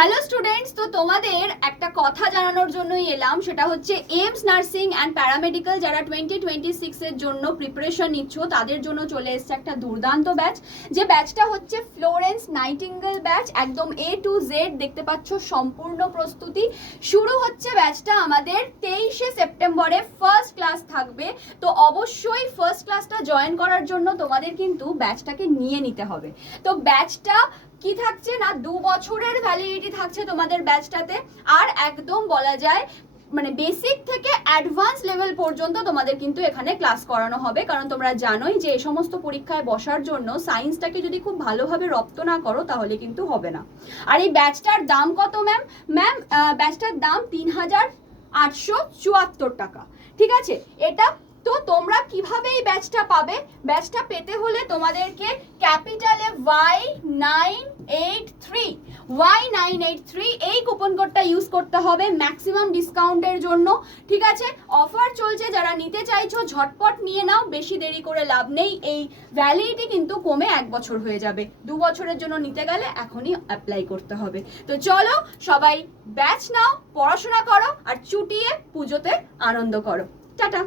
Hello students, তো তোমাদের একটা কথা জানানোর জন্যই এলাম। সেটা হচ্ছে এইমস নার্সিং অ্যান্ড প্যারামেডিক্যাল যারা 2026 এর জন্য প্রিপারেশন নিচ্ছ তাদের জন্য চলে এসছে একটা দুর্দান্ত ব্যাচ। যে ব্যাচটা হচ্ছে ফ্লোরেন্স নাইটিঙ্গেল ব্যাচ। একদম A to Z দেখতে পাচ্ছ সম্পূর্ণ প্রস্তুতি। শুরু হচ্ছে ব্যাচটা আমাদের 23শে সেপ্টেম্বরে, ফার্স্ট ক্লাস থাকবে। তো অবশ্যই ফার্স্ট ক্লাসটা জয়েন করার জন্য তোমাদের কিন্তু ব্যাচটাকে নিয়ে নিতে হবে। তো ব্যাচটা কি থাকছে না, 2 বছরের ভ্যালিডিটি থাকছে তোমাদের ব্যাচটাতে। আর একদম বলা যায় মানে বেসিক থেকে অ্যাডভান্স লেভেল পর্যন্ত তোমাদের কিন্তু এখানে ক্লাস করানো হবে। কারণ তোমরা জানোই যে এই সমস্ত পরীক্ষায় বসার জন্য সায়েন্সটাকে যদি খুব ভালোভাবে রপ্ত না করো তাহলে কিন্তু হবে না। আর এই ব্যাচটার দাম কত ম্যাম? ব্যাচটার দাম ৩,৮৭৪ টাকা। ঠিক আছে, এটা তো তোমরা কিভাবে এই ব্যাচটা পাবে? ব্যাচটা পেতে হলে তোমাদেরকে ক্যাপিটালে Y983 এই কুপন কোডটা ইউজ করতে হবে ম্যাক্সিমাম ডিসকাউন্টের জন্য। ঠিক আছে, অফার চলছে, যারা নিতে চাইছো ঝটপট নিয়ে নাও, বেশি দেরি করে লাভ নেই। এই ভ্যালিডিটি কিন্তু কমে 1 বছর হয়ে যাবে। 2 বছরের জন্য নিতে গেলে এখনই অ্যাপ্লাই করতে হবে। তো চলো সবাই ব্যাচ নাও, পড়াশোনা করো আর চুটিয়ে পুজোতে আনন্দ করো। টাটা।